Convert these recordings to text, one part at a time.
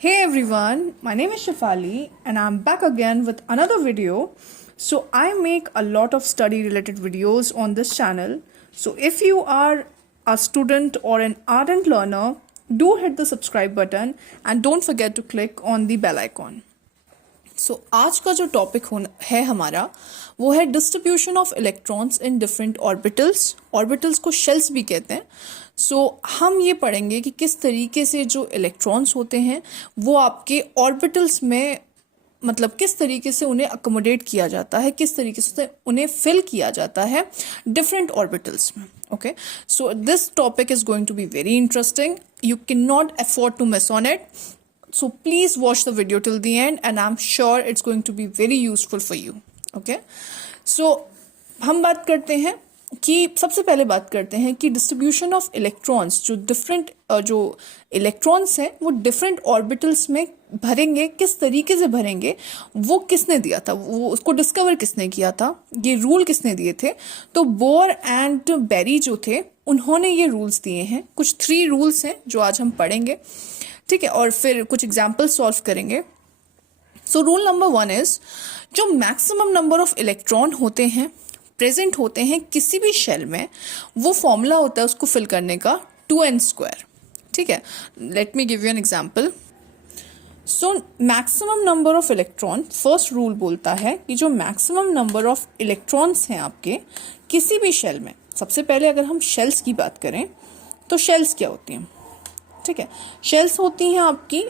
Hey everyone, my name is Shafali and I'm back again with another video. So I make a lot of study related videos on this channel. So if you are a student or an ardent learner, do hit the subscribe button and don't forget to click on the bell icon. सो आज का जो topic है हमारा वो है distribution of electrons in different orbitals. Orbitals को shells भी कहते हैं. हम ये पढ़ेंगे कि किस तरीके से जो इलेक्ट्रॉन्स होते हैं वो आपके ऑर्बिटल्स में मतलब किस तरीके से उन्हें अकोमोडेट किया जाता है, किस तरीके से उन्हें फिल किया जाता है डिफरेंट ऑर्बिटल्स में. Okay, so this topic is going to be very interesting. You can not afford to miss on it. So please watch the video till the end and I'm sure it's going to be very useful for you. Okay, so हम बात करते हैं कि सबसे पहले बात करते हैं कि डिस्ट्रीब्यूशन ऑफ इलेक्ट्रॉन्स जो डिफरेंट जो इलेक्ट्रॉन्स हैं वो डिफरेंट ऑर्बिटल्स में भरेंगे, किस तरीके से भरेंगे वो किसने दिया था, वो उसको डिस्कवर किसने किया था, ये रूल किसने दिए थे. तो बोर एंड बेरी जो थे उन्होंने ये रूल्स दिए हैं. कुछ 3 रूल्स हैं जो आज हम पढ़ेंगे, ठीक है, और फिर कुछ एग्जाम्पल सॉल्व करेंगे. सो रूल नंबर 1 इज जो मैक्सिमम नंबर ऑफ इलेक्ट्रॉन होते हैं प्रेजेंट होते हैं किसी भी शेल में, वो फॉर्मूला होता है उसको फिल करने का 2n². ठीक है, let me give you an example. So maximum number of electron, first rule बोलता है कि जो मैक्सिमम नंबर ऑफ इलेक्ट्रॉन्स हैं आपके किसी भी शेल में. सबसे पहले अगर हम शेल्स की बात करें तो शेल्स क्या होती हैं, ठीक है, शेल्स होती हैं आपकी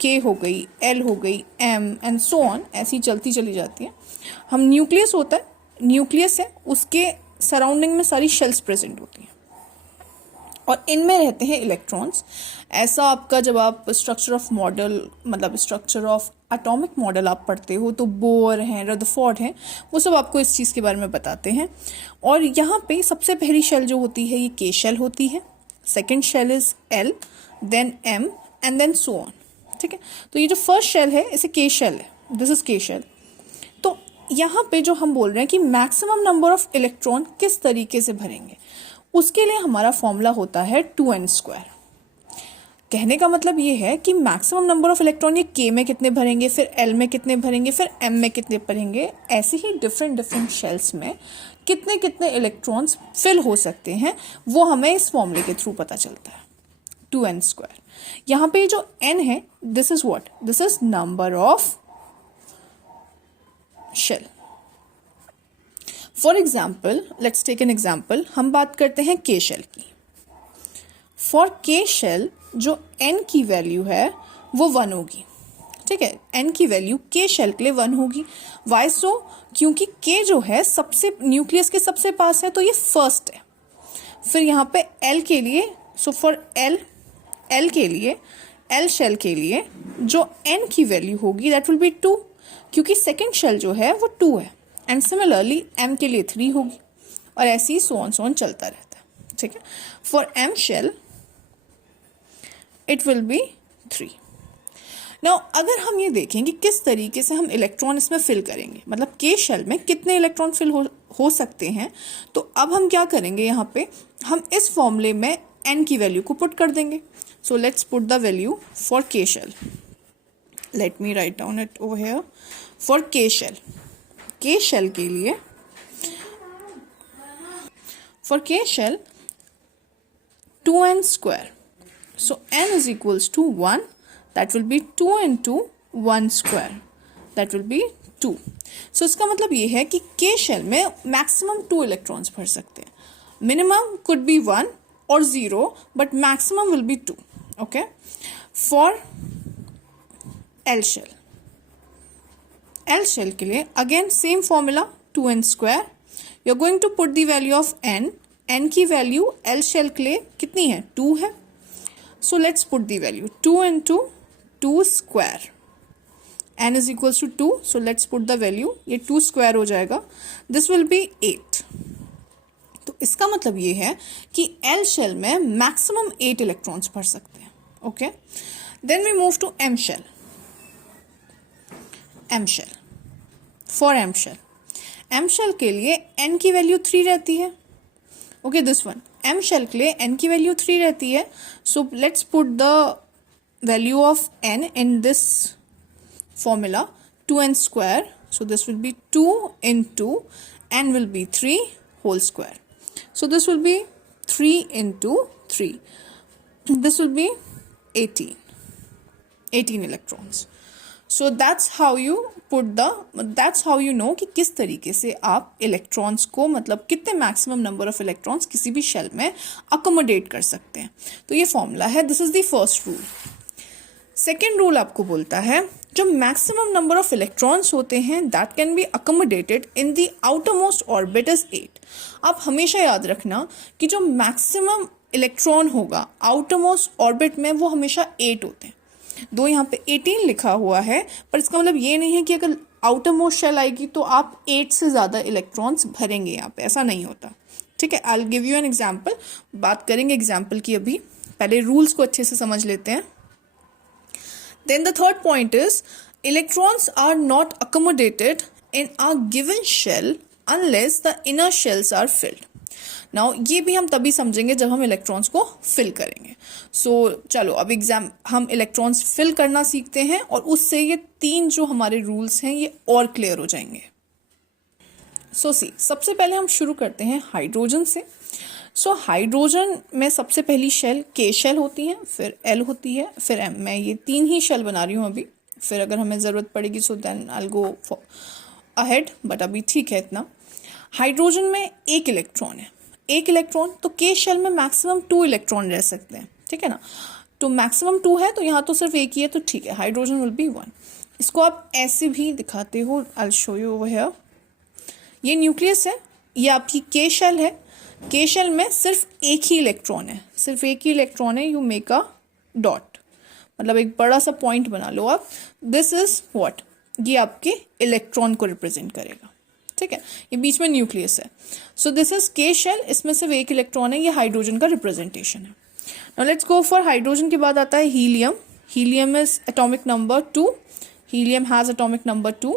के हो गई, एल हो गई, एम एंड सो ऑन, ऐसी चलती चली जाती है. हम न्यूक्लियस होता है, न्यूक्लियस है, उसके सराउंडिंग में सारी शेल्स प्रेजेंट होती हैं और इनमें रहते हैं इलेक्ट्रॉन्स. ऐसा आपका जब आप स्ट्रक्चर ऑफ मॉडल मतलब स्ट्रक्चर ऑफ एटॉमिक मॉडल आप पढ़ते हो तो बोर हैं, रदरफोर्ड हैं, वो सब आपको इस चीज़ के बारे में बताते हैं. और यहाँ पे सबसे पहली शेल जो होती है ये के शेल होती है. Second shell is L, then M and then so on. ठीक है, तो ये जो फर्स्ट शेल है इसे के शेल है, दिस इज के शेल. तो यहाँ पे जो हम बोल रहे हैं कि मैक्सिमम नंबर ऑफ इलेक्ट्रॉन किस तरीके से भरेंगे, उसके लिए हमारा फॉर्मूला होता है 2n². कहने का मतलब ये है कि मैक्सिमम नंबर ऑफ इलेक्ट्रॉन ये के में कितने भरेंगे, फिर एल में कितने भरेंगे, फिर एम में कितने भरेंगे, ऐसे ही डिफरेंट शेल्स में कितने कितने इलेक्ट्रॉन्स फिल हो सकते हैं वो हमें इस फॉर्मूले के थ्रू पता चलता है 2n². यहाँ पे जो n है this is what, this is number of shell. For example, let's take an example, हम बात करते हैं के शेल की. फॉर के शेल जो n की वैल्यू है वो 1 होगी. ठीक है, n की वैल्यू के शेल के लिए 1 होगी. वाई सो, क्योंकि k जो है सबसे न्यूक्लियस के सबसे पास है तो ये फर्स्ट है. फिर यहाँ पे l के लिए, सो फॉर l के लिए, l शेल के लिए जो n की वैल्यू होगी दैट विल बी 2, क्योंकि सेकेंड शेल जो है वो 2 है. एंड सिमिलरली m के लिए 3 होगी और ऐसे ही सो ऑन चलता रहता है. ठीक है, for m shell it will be 3. Now अगर हम ये देखें कि किस तरीके से हम इलेक्ट्रॉन इसमें फिल करेंगे, मतलब के शेल में कितने इलेक्ट्रॉन फिल हो सकते हैं, तो अब हम क्या करेंगे, यहाँ पे हम इस फॉर्मूले में n की वैल्यू को पुट कर देंगे. So let's put the value for K shell. Let me write down it over here. For K shell के लिए, for K shell 2n². So n is equals to 1, that will be 2 into 1², that will be 2. So इसका मतलब ये है कि के shell में maximum 2 electrons भर सकते हैं. Minimum could be 1 or 0 but maximum will be 2. Okay, for L shell के लिए again same formula 2n². you're going to put the value of n की वैल्यू L शेल के लिए कितनी है, 2 है. So let's put the value 2 into 2². n is equals to 2. So let's put the value, ये 2² हो जाएगा. This will be 8. तो इसका मतलब ये है कि L शेल में मैक्सिमम 8 इलेक्ट्रॉन्स भर सकते हैं. Okay, then we move to M shell. For M shell के लिए n की वैल्यू 3 रहती है. Okay, this one M shell के लिए n की वैल्यू 3 रहती है. So let's put the value of n in this formula 2n square. So this will be 2 into n will be 3 whole square. So this will be 3 into 3. This will be 18 electrons. So that's how you know कि किस तरीके से आप electrons को मतलब कितने maximum number of electrons किसी भी शेल में अकोमोडेट कर सकते हैं. तो ये फॉर्मूला है. This is the first rule. Second rule आपको बोलता है जो मैक्सिमम नंबर ऑफ इलेक्ट्रॉन्स होते हैं that can be accommodated in the outer most orbit is 8. आप हमेशा याद रखना कि जो मैक्सिमम इलेक्ट्रॉन होगा आउटर मोस्ट ऑर्बिट में वो हमेशा 8 होते हैं. दो यहाँ पे 18 लिखा हुआ है पर इसका मतलब ये नहीं है कि अगर आउटर मोस्ट शेल आएगी तो आप 8 से ज़्यादा इलेक्ट्रॉन्स भरेंगे. यहाँ पे ऐसा नहीं होता. ठीक है, I will give you an example. बात करेंगे एग्जाम्पल की. अभी पहले रूल्स को अच्छे से समझ लेते हैं. Then the third point is electrons are not accommodated in a given shell unless the inner shells are filled. Now ये भी हम तभी समझेंगे जब हम इलेक्ट्रॉन्स को फिल करेंगे. सो चलो अब हम इलेक्ट्रॉन्स फिल करना सीखते हैं और उससे ये 3 जो हमारे रूल्स हैं ये और क्लियर हो जाएंगे. सो सबसे पहले हम शुरू करते हैं हाइड्रोजन से. सो हाइड्रोजन में सबसे पहली शेल के शेल होती है, फिर एल होती है, फिर एम. मैं ये 3 ही शेल बना रही हूँ अभी. फिर अगर हमें ज़रूरत पड़ेगी so then I will go ahead, but अभी ठीक है इतना. हाइड्रोजन में 1 इलेक्ट्रॉन है. 1 इलेक्ट्रॉन तो के शेल में मैक्सिमम 2 इलेक्ट्रॉन रह सकते हैं. ठीक है ना. तो मैक्सिमम 2 है तो यहाँ तो सिर्फ 1 ही है तो ठीक है. Hydrogen will be 1. इसको आप ऐसे भी दिखाते हो. I will show you over here. ये न्यूक्लियस है, ये आपकी के शेल है. के शेल में सिर्फ 1 ही इलेक्ट्रॉन है. सिर्फ 1 ही इलेक्ट्रॉन है. यू मेक अ डॉट, मतलब एक बड़ा सा पॉइंट बना लो आप. दिस इज व्हाट, ये आपके इलेक्ट्रॉन को रिप्रेजेंट करेगा. ठीक है, ये बीच में न्यूक्लियस है. सो दिस इज के शेल. इसमें सिर्फ 1 इलेक्ट्रॉन है. ये हाइड्रोजन का रिप्रेजेंटेशन है. Now let's go for hydrogen के बाद आता है helium. Helium is atomic number 2. Helium has atomic number 2.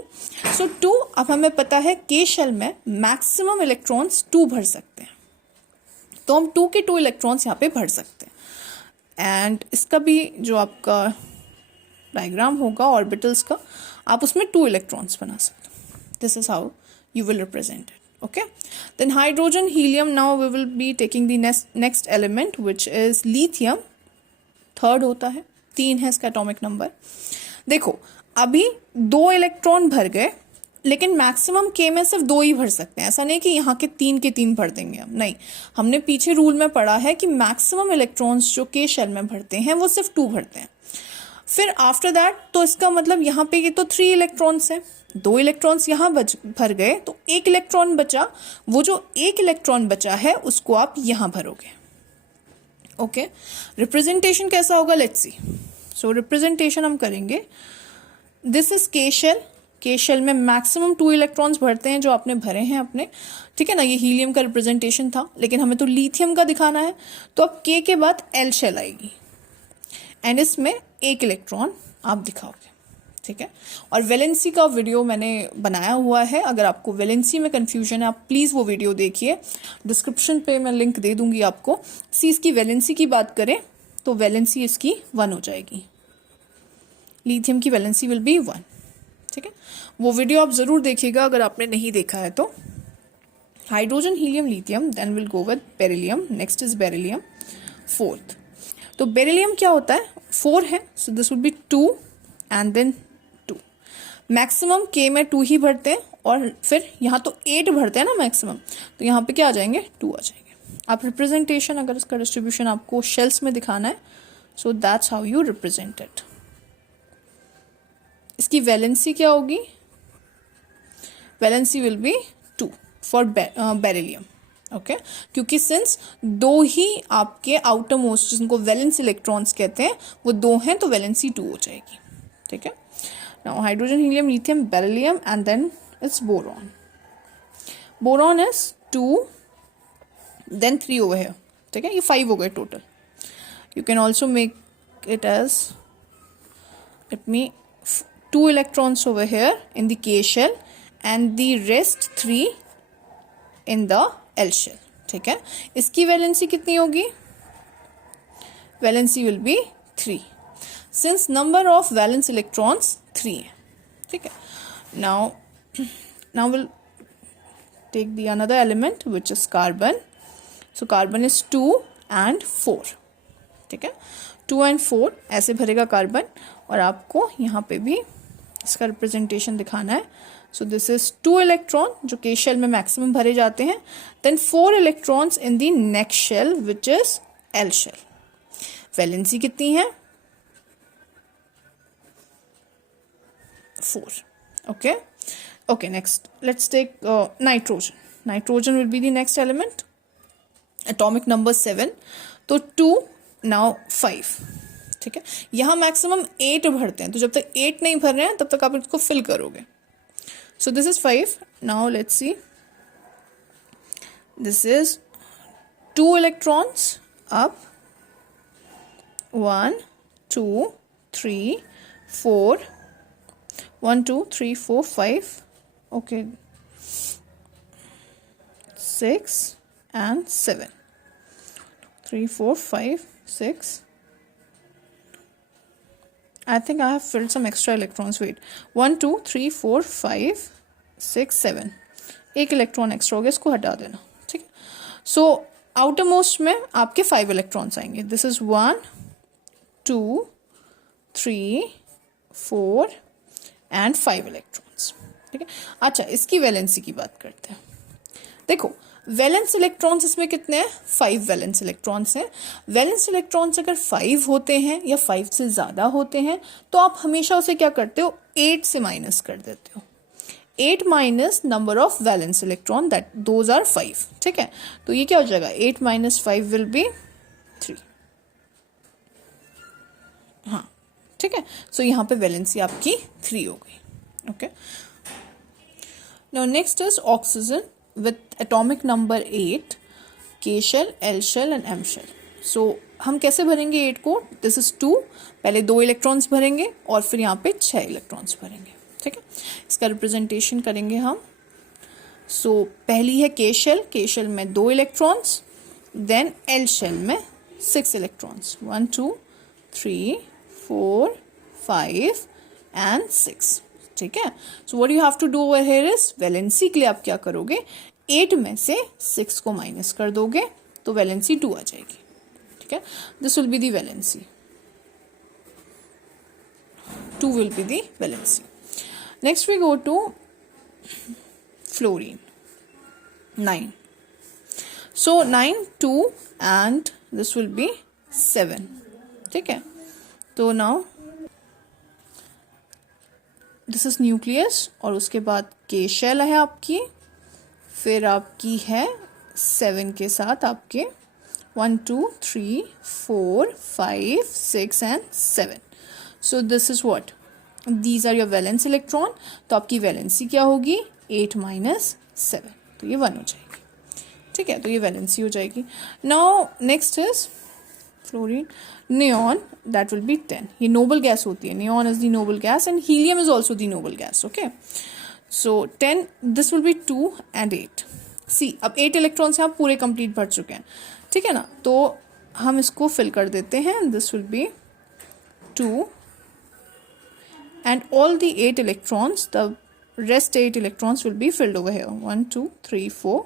सो 2, अब हमें पता है के शेल में मैक्सिमम इलेक्ट्रॉन्स 2 भर सकते हैं, तो हम 2 के 2 इलेक्ट्रॉन्स यहाँ पे भर सकते हैं. एंड इसका भी जो आपका डायग्राम होगा ऑर्बिटल्स का, आप उसमें 2 इलेक्ट्रॉन्स बना सकते हो. This is how you will represent it. Okay, then hydrogen, helium. Now we will be taking the next element which is lithium. Third होता है, 3 है इसका एटॉमिक नंबर. देखो अभी 2 इलेक्ट्रॉन भर गए लेकिन मैक्सिमम के में सिर्फ 2 ही भर सकते हैं. ऐसा नहीं कि यहाँ के 3 के 3 भर देंगे हम, नहीं. हमने पीछे रूल में पढ़ा है कि मैक्सिमम इलेक्ट्रॉन्स जो के शेल में भरते हैं वो सिर्फ 2 भरते हैं. फिर आफ्टर दैट तो इसका मतलब यहाँ पे ये तो 3 इलेक्ट्रॉन्स हैं. 2 इलेक्ट्रॉन्स यहाँ भर गए तो 1 इलेक्ट्रॉन बचा. वो जो 1 इलेक्ट्रॉन बचा है उसको आप यहाँ भरोगे. ओके, रिप्रेजेंटेशन कैसा होगा लेट्स सी. सो रिप्रेजेंटेशन हम करेंगे. दिस इज के शेल. के शेल में मैक्सिमम 2 इलेक्ट्रॉन्स भरते हैं जो आपने भरे हैं अपने. ठीक है ना. ये हीलियम का रिप्रेजेंटेशन था लेकिन हमें तो लिथियम का दिखाना है. तो अब के के बाद एल शेल आएगी एंड इसमें 1 इलेक्ट्रॉन आप दिखाओगे. ठीक है, और वैलेंसी का वीडियो मैंने बनाया हुआ है. अगर आपको वैलेंसी में कंफ्यूजन है आप प्लीज़ वो वीडियो देखिए. डिस्क्रिप्शन पे मैं लिंक दे दूंगी आपको. इसकी वैलेंसी की बात करें तो वैलेंसी इसकी 1 हो जाएगी. लिथियम की वैलेंसी विल बी 1. ठीक है, वो वीडियो आप ज़रूर देखिएगा अगर आपने नहीं देखा है तो. Hydrogen, helium, lithium. Then will go with beryllium. Next is beryllium, 4th. तो बेरिलियम क्या होता है, 4 है. So this would be 2 and then 2. Maximum के में 2 ही भरते हैं और फिर यहाँ तो 8 भरते हैं ना मैक्सिमम, तो यहाँ पे क्या आ जाएंगे, 2 आ जाएंगे. आप रिप्रेजेंटेशन अगर इसका डिस्ट्रीब्यूशन आपको शेल्स में दिखाना है so that's how you represent it. इसकी वैलेंसी क्या होगी, valency will be 2 for beryllium. Okay, क्योंकि सिंस 2 ही आपके आउटर मोस्ट जिनको वैलेंस इलेक्ट्रॉन्स कहते हैं वो 2 हैं तो वैलेंसी 2 हो जाएगी. ठीक है. Now hydrogen, helium, lithium, beryllium and then it's boron. Boron is 2 then 3 over here. ठीक है, ये 5 हो गए total. You can also make it as it me 2 electrons over here in the K shell and the rest 3 in the L shell. ठीक है, इसकी valency कितनी होगी, valency will be 3. Since number of valence electrons 3 है, ठीक है. Now will take the another element which is carbon. So carbon is 2 and 4, ठीक है. 2 and 4 ऐसे भरेगा कार्बन, और आपको यहाँ पे भी इसका रिप्रेजेंटेशन दिखाना है. सो दिस इज 2 इलेक्ट्रॉन जो के शेल में मैक्सिमम भरे जाते हैं, then 4 electrons in the next shell which is L shell. Valency कितनी है? 4. Okay, next let's take nitrogen. Nitrogen will be the next element. Atomic number 7. तो 2 now 5, ठीक है. यहाँ मैक्सिमम 8 भरते हैं, तो जब तक 8 नहीं भर रहे हैं तब तक आप इसको फिल करोगे. So this is 5. Now let's see. This is 2 electrons up. 1, 2, 3, 4. 1, 2, 3, 4, 5. Okay, 6 and 7. 3, 4, 5, 6. I think I have filled some extra electrons. Wait. 1, 2, 3, 4, 5, 6, 7. एक इलेक्ट्रॉन एक्स्ट्रा हो गया, इसको हटा देना, ठीक है. सो आउटर मोस्ट में आपके 5 इलेक्ट्रॉन्स आएंगे. दिस इज 1, 2, 3, 4 एंड 5 इलेक्ट्रॉन्स, ठीक है. अच्छा, इसकी वैलेंसी की बात करते हैं. देखो, वैलेंस इलेक्ट्रॉन्स इसमें कितने हैं? 5 वैलेंस इलेक्ट्रॉन्स हैं. वैलेंस इलेक्ट्रॉन्स अगर 5 होते हैं या 5 से ज़्यादा होते हैं तो आप हमेशा उसे क्या करते हो? 8 से माइनस कर देते हो. 8 minus number of valence electron, that those are 5, ठीक है. तो ये क्या हो जाएगा? 8 माइनस 5 विल बी 3. हाँ, ठीक है. सो यहाँ पे वैलेंसी आपकी 3 हो गई. Okay. Now next is oxygen with atomic number 8, K shell, L shell and M shell. So हम कैसे भरेंगे 8 को? This is 2. पहले 2 इलेक्ट्रॉन्स भरेंगे और फिर यहाँ पे 6 इलेक्ट्रॉन्स भरेंगे, ठीक है. इसका रिप्रेजेंटेशन करेंगे हम. सो पहली है K shell. K shell में 2 इलेक्ट्रॉन्स, देन L shell में 6 इलेक्ट्रॉन्स. 1, 2, 3, 4, 5 and 6. ठीक है. So what you have to do over here is, valency के लिए आप क्या करोगे? 8 में से 6 को माइनस कर दोगे तो वैलेंसी 2 आ जाएगी, ठीक है. This will be the valency. 2 will be the valency. Next we go to fluorine. 9. So 9, 2 and this will be 7, ठीक है. तो नाउ दिस इज न्यूक्लियस, और उसके बाद के शेल है आपकी, फिर आपकी है 7 के साथ आपके 1, 2, 3, 4, 5, 6 and 7. So this is what, these are your valence electron. तो आपकी वैलेंसी क्या होगी? 8 माइनस 7, तो ये 1 हो जाएगी, ठीक है. तो ये वैलेंसी हो जाएगी. Now next is fluorine. Neon, that will be 10. ये नोबल गैस होती है. Neon is the noble gas and helium is also the noble gas. Okay. So 10, this will B 2 and 8. सी, अब 8 इलेक्ट्रॉन्स यहाँ पूरे कंप्लीट भर चुके हैं, ठीक है ना. तो हम इसको फिल कर देते हैं. This will B 2 and all the 8 electrons, the rest 8 electrons will be filled over here. 1, 2, 3, 4,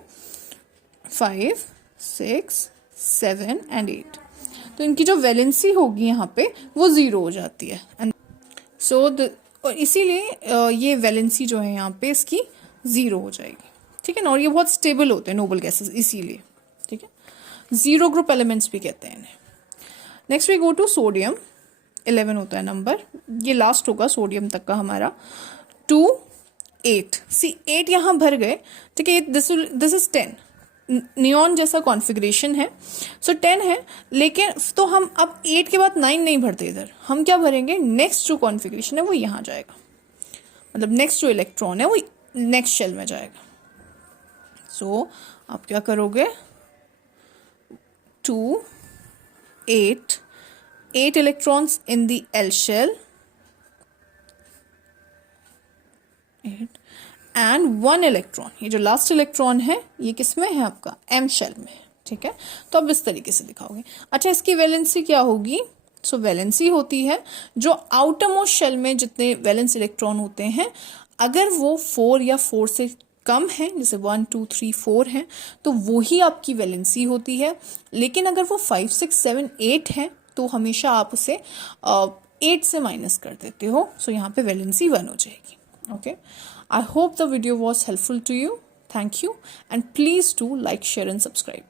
5, 6, 7 and 8. तो इनकी जो वैलेंसी होगी यहाँ पे वो 0 हो जाती है. एंड सो और इसीलिए ये वैलेंसी जो है यहाँ पे इसकी 0 हो जाएगी, ठीक है ना. और ये बहुत स्टेबल होते हैं नोबल गैसेस, इसीलिए, ठीक है. 0 ग्रुप एलिमेंट्स भी कहते हैं इन्हें. Next we go to sodium. 11 होता है नंबर, ये लास्ट होगा सोडियम तक का हमारा. 2, 8. सी, 8 यहाँ भर गए, ठीक है. This is 10. नियॉन जैसा कॉन्फ़िगरेशन है. सो 10 है, लेकिन तो हम अब 8 के बाद 9 नहीं भरते. इधर हम क्या भरेंगे? नेक्स्ट जो कॉन्फ़िगरेशन है वो यहाँ जाएगा, मतलब नेक्स्ट जो इलेक्ट्रॉन है वो नेक्स्ट शेल में जाएगा. सो आप क्या करोगे? 2, 8 electrons in the L shell, 8 and 1 electron. ये जो लास्ट इलेक्ट्रॉन है ये किस में है? आपका एम शेल में, ठीक है. तो अब इस तरीके से दिखाओगे. अच्छा, इसकी वैलेंसी क्या होगी? सो वैलेंसी होती है जो आउटर मोस्ट शेल में जितने वैलेंस इलेक्ट्रॉन होते हैं, अगर वो 4 या 4 से कम है, जैसे 1 2 3 4 हैं, तो वो ही आपकी वैलेंसी होती है। लेकिन अगर वो 5 6 7 8 है तो हमेशा आप उसे 8 से माइनस कर देते हो। सो यहाँ पे वैलेंसी 1 हो जाएगी। Okay, I hope the video was helpful to you. Thank you and please do like, share and subscribe.